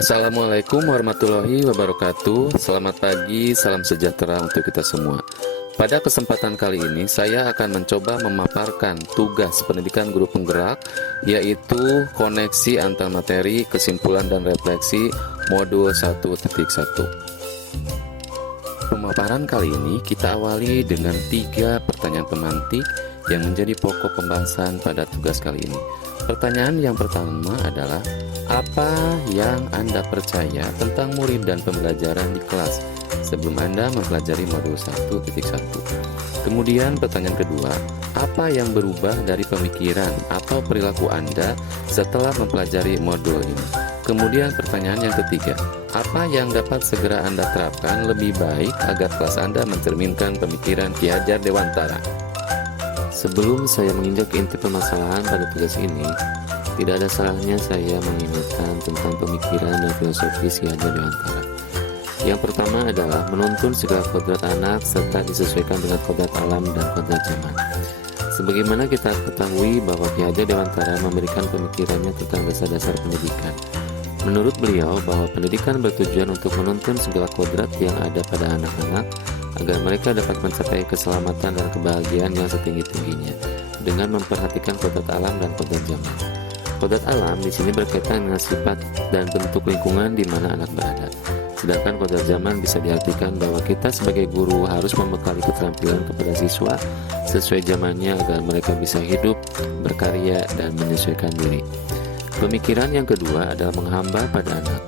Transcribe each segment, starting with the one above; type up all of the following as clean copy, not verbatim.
Assalamualaikum warahmatullahi wabarakatuh. Selamat pagi, salam sejahtera untuk kita semua. Pada kesempatan kali ini saya akan mencoba memaparkan tugas pendidikan guru penggerak, yaitu koneksi antar materi, kesimpulan dan refleksi modul 1.1. Pemaparan kali ini kita awali dengan 3 pertanyaan pemantik yang menjadi pokok pembahasan pada tugas kali ini. Pertanyaan yang pertama adalah, apa yang Anda percaya tentang murid dan pembelajaran di kelas sebelum Anda mempelajari modul 1.1? Kemudian pertanyaan kedua, apa yang berubah dari pemikiran atau perilaku Anda setelah mempelajari modul ini? Kemudian pertanyaan yang ketiga, apa yang dapat segera Anda terapkan lebih baik agar kelas Anda mencerminkan pemikiran Ki Hajar Dewantara? Sebelum saya menginjak inti permasalahan pada tugas ini, tidak ada salahnya saya mengingatkan tentang pemikiran dan filosofi Ki Hajar Dewantara. Yang pertama adalah menuntun segala kodrat anak serta disesuaikan dengan kodrat alam dan kodrat zaman. Sebagaimana kita ketahui bahwa Ki Hajar Dewantara memberikan pemikirannya tentang dasar-dasar pendidikan. Menurut beliau bahwa pendidikan bertujuan untuk menuntun segala kodrat yang ada pada anak-anak agar mereka dapat mencapai keselamatan dan kebahagiaan yang setinggi-tingginya dengan memperhatikan kodrat alam dan kodrat zaman. Kodrat alam di sini berkaitan dengan sifat dan bentuk lingkungan di mana anak berada. Sedangkan kodrat zaman bisa diartikan bahwa kita sebagai guru harus membekali keterampilan kepada siswa sesuai zamannya agar mereka bisa hidup, berkarya, dan menyesuaikan diri. Pemikiran yang kedua adalah menghamba pada anak.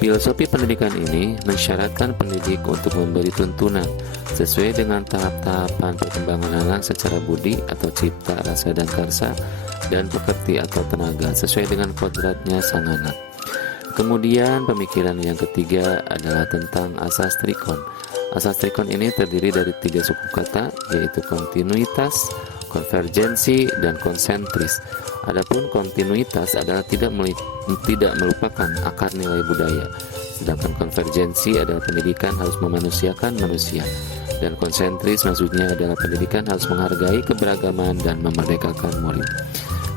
Filosofi pendidikan ini mensyaratkan pendidik untuk memberi tuntunan sesuai dengan tahap-tahapan perkembangan anak secara budi atau cipta, rasa dan karsa, dan pekerti atau tenaga sesuai dengan kodratnya sang anak. Kemudian pemikiran yang ketiga adalah tentang asas trikon. Asas trikon ini terdiri dari 3 suku kata, yaitu kontinuitas, konvergensi, dan konsentris. Adapun kontinuitas adalah tidak melupakan akar nilai budaya, sedangkan konvergensi adalah pendidikan harus memanusiakan manusia, dan konsentris maksudnya adalah pendidikan harus menghargai keberagaman dan memerdekakan murid.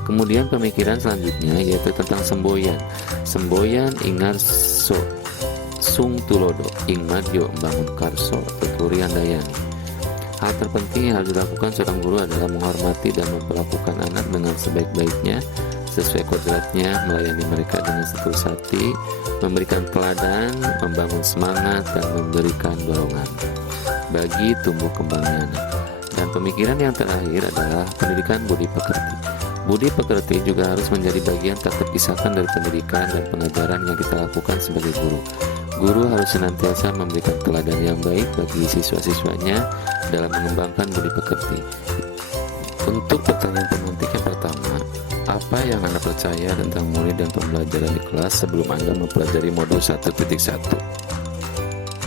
Kemudian pemikiran selanjutnya yaitu tentang semboyan. Semboyan ingarso sung tulodo ing madyo bangun karso tuturi handayani. Hal terpenting yang harus dilakukan seorang guru adalah menghormati dan memperlakukan anak dengan sebaik-baiknya sesuai kodratnya, melayani mereka dengan setulus hati, memberikan teladan, membangun semangat, dan memberikan dorongan bagi tumbuh kembangnya anak. Dan pemikiran yang terakhir adalah pendidikan budi pekerti. Budi pekerti juga harus menjadi bagian tak terpisahkan dari pendidikan dan pengajaran yang kita lakukan sebagai guru. Guru harus senantiasa memberikan teladan yang baik bagi siswa-siswanya dalam mengembangkan budi pekerti. Untuk pertanyaan pemantik yang pertama, apa yang Anda percaya tentang murid dan pembelajaran di kelas sebelum Anda mempelajari modul 1.1?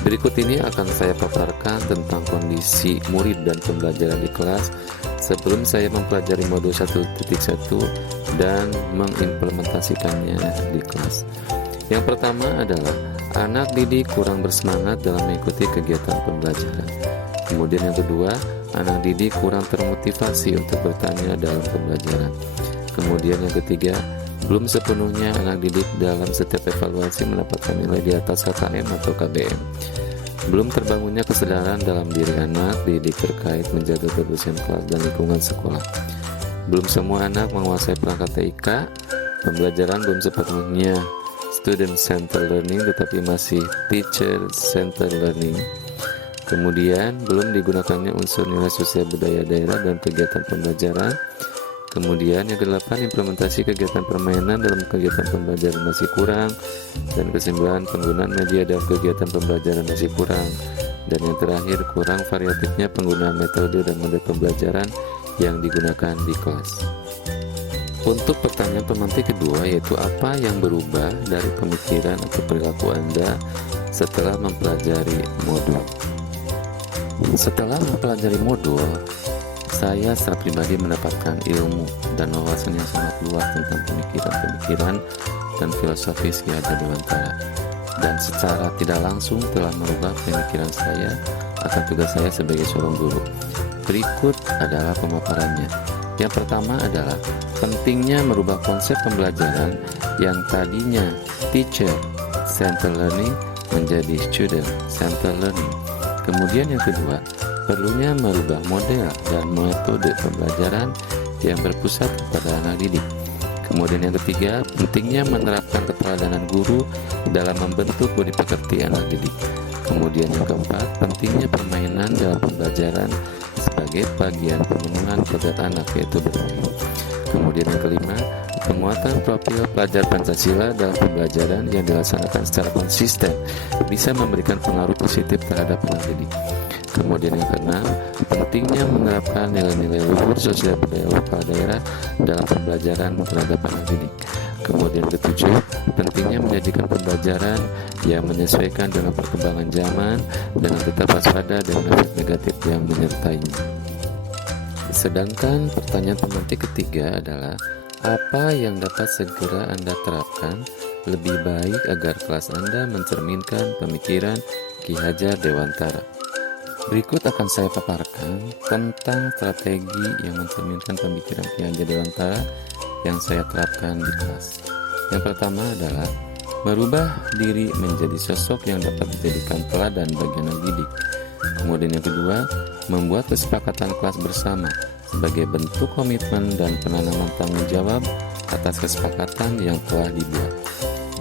Berikut ini akan saya paparkan tentang kondisi murid dan pembelajaran di kelas sebelum saya mempelajari modul 1.1 dan mengimplementasikannya di kelas. Yang pertama adalah anak didik kurang bersemangat dalam mengikuti kegiatan pembelajaran. Kemudian yang kedua, anak didik kurang termotivasi untuk bertanya dalam pembelajaran. Kemudian yang ketiga, belum sepenuhnya anak didik dalam setiap evaluasi mendapatkan nilai di atas KKM atau KBM. Belum terbangunnya kesadaran dalam diri anak didik terkait menjaga kebersihan kelas dan lingkungan sekolah. Belum semua anak menguasai perangkat TIK. Pembelajaran belum sepenuhnya student center learning tetapi masih teacher center learning. Kemudian belum digunakannya unsur nilai sosial budaya daerah dalam kegiatan pembelajaran. Kemudian yang kedelapan, implementasi kegiatan permainan dalam kegiatan pembelajaran masih kurang. Dan kesembilan, penggunaan media dalam kegiatan pembelajaran masih kurang. Dan yang terakhir, kurang variatifnya penggunaan metode dan model pembelajaran yang digunakan di kelas. Untuk pertanyaan pemantik kedua, yaitu apa yang berubah dari pemikiran atau perilaku Anda setelah mempelajari modul? Setelah mempelajari modul, saya secara pribadi mendapatkan ilmu dan wawasan yang sangat luas tentang pemikiran-pemikiran dan filosofi Ki Hajar Dewantara, dan secara tidak langsung telah merubah pemikiran saya akan tugas saya sebagai seorang guru. Berikut adalah pemaparannya. Yang pertama adalah pentingnya merubah konsep pembelajaran yang tadinya teacher center learning menjadi student center learning. Kemudian yang kedua, perlunya merubah model dan metode pembelajaran yang berpusat pada anak didik. Kemudian yang ketiga, pentingnya menerapkan keteladanan guru dalam membentuk budi pekerti anak didik. Kemudian yang keempat, pentingnya permainan dalam pembelajaran sebagai bagian pemenuhan kodrat anak, yaitu bermain. Kemudian yang kelima, penguatan profil pelajar Pancasila dalam pembelajaran yang dilaksanakan secara konsisten bisa memberikan pengaruh positif terhadap anak didik. Kemudian yang keenam, pentingnya menerapkan nilai-nilai luhur sosial budaya lokal daerah dalam pembelajaran terhadap anak didik. Kemudian ketujuh, pentingnya menyajikan pembelajaran yang menyesuaikan dengan perkembangan zaman dan tetap waspada dengan efek negatif yang menyertainya. Sedangkan pertanyaan pemantik ketiga adalah, apa yang dapat segera Anda terapkan lebih baik agar kelas Anda mencerminkan pemikiran Ki Hajar Dewantara? Berikut akan saya paparkan tentang strategi yang mencerminkan pemikiran Ki Hajar Dewantara yang saya terapkan di kelas. Yang pertama adalah merubah diri menjadi sosok yang dapat dijadikan teladan bagi anak didik. Kemudian yang kedua, membuat kesepakatan kelas bersama sebagai bentuk komitmen dan penanaman tanggung jawab atas kesepakatan yang telah dibuat.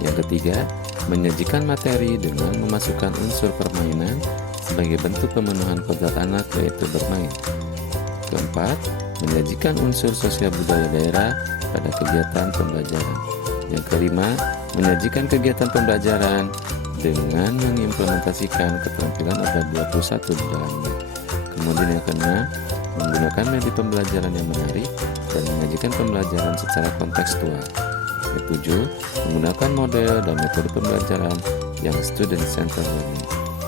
Yang ketiga, menyajikan materi dengan memasukkan unsur permainan sebagai bentuk pemenuhan kodrat anak, yaitu bermain. Keempat, menyajikan unsur sosial budaya daerah pada kegiatan pembelajaran. Yang kelima, menyajikan kegiatan pembelajaran dengan mengimplementasikan keterampilan abad 21 di dalamnya. Kemudian yang keenam, menggunakan media pembelajaran yang menarik dan menyajikan pembelajaran secara kontekstual. Ketujuh, menggunakan model dan metode pembelajaran yang student centered learning.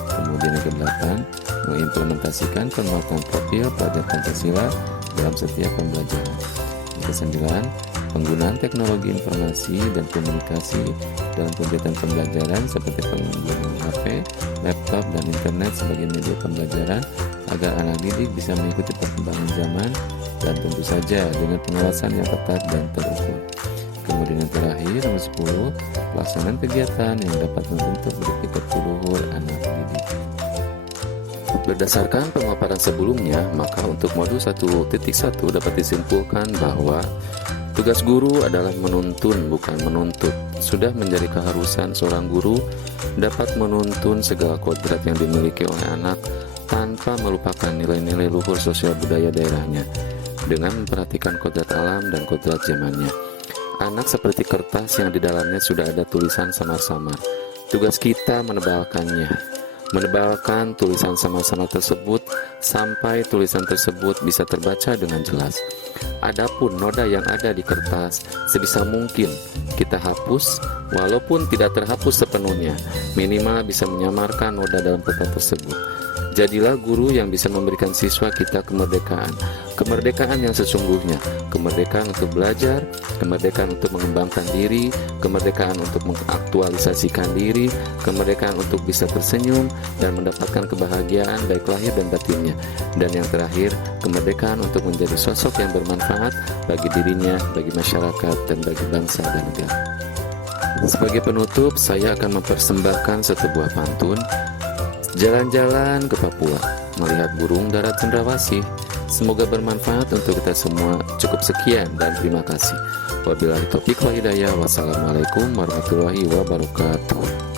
Kemudian yang kedelapan, mengimplementasikan penguatan profil pelajar Pancasila dalam setiap pembelajaran. Yang kesembilan, penggunaan teknologi informasi dan komunikasi dalam kegiatan pembelajaran seperti penggunaan HP, laptop, dan internet sebagai media pembelajaran agar anak didik bisa mengikuti perkembangan zaman dan tentu saja dengan pengawasan yang ketat dan terukur. Kemudian yang terakhir, nomor 10, pelaksanaan kegiatan yang dapat membentuk budi pekerti luhur anak didik. Berdasarkan pemaparan sebelumnya, maka untuk modul 1.1 dapat disimpulkan bahwa tugas guru adalah menuntun, bukan menuntut. Sudah menjadi keharusan seorang guru dapat menuntun segala kodrat yang dimiliki oleh anak tanpa melupakan nilai-nilai luhur sosial budaya daerahnya, dengan memperhatikan kodrat alam dan kodrat zamannya. Anak seperti kertas yang di dalamnya sudah ada tulisan samar-samar. Tugas kita menebalkannya, menebalkan tulisan samar-samar tersebut sampai tulisan tersebut bisa terbaca dengan jelas. Adapun noda yang ada di kertas sebisa mungkin kita hapus, walaupun tidak terhapus sepenuhnya, minimal bisa menyamarkan noda dalam kertas tersebut. Jadilah guru yang bisa memberikan siswa kita kemerdekaan, kemerdekaan yang sesungguhnya, kemerdekaan untuk belajar, kemerdekaan untuk mengembangkan diri, kemerdekaan untuk mengaktualisasikan diri, kemerdekaan untuk bisa tersenyum dan mendapatkan kebahagiaan baik lahir dan batinnya, dan yang terakhir, kemerdekaan untuk menjadi sosok yang bermanfaat bagi dirinya, bagi masyarakat, dan bagi bangsa dan negara. Sebagai penutup, saya akan mempersembahkan satu buah pantun. Jalan-jalan ke Papua, melihat burung darat cendrawasih. Semoga bermanfaat untuk kita semua. Cukup sekian dan terima kasih. Wabillahi taufiq wal hidayah. Wassalamualaikum warahmatullahi wabarakatuh.